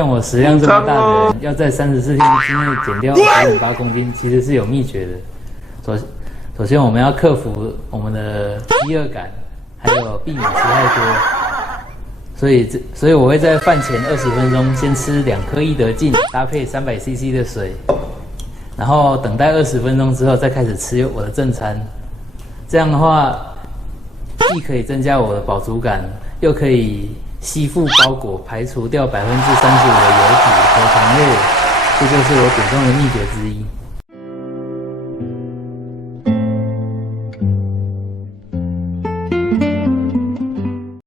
像我食量这么大的人，要在34天之内减掉5.8公斤，其实是有秘诀的。首先我们要克服我们的饥饿感，还有避免吃太多。所以我会在饭前20分钟先吃2颗益德净，搭配300cc 的水，然后等待20分钟之后再开始吃我的正餐。这样的话，既可以增加我的饱足感，又可以吸附包裹，排除掉35%的油脂和糖类，这就是我减重的秘诀之一。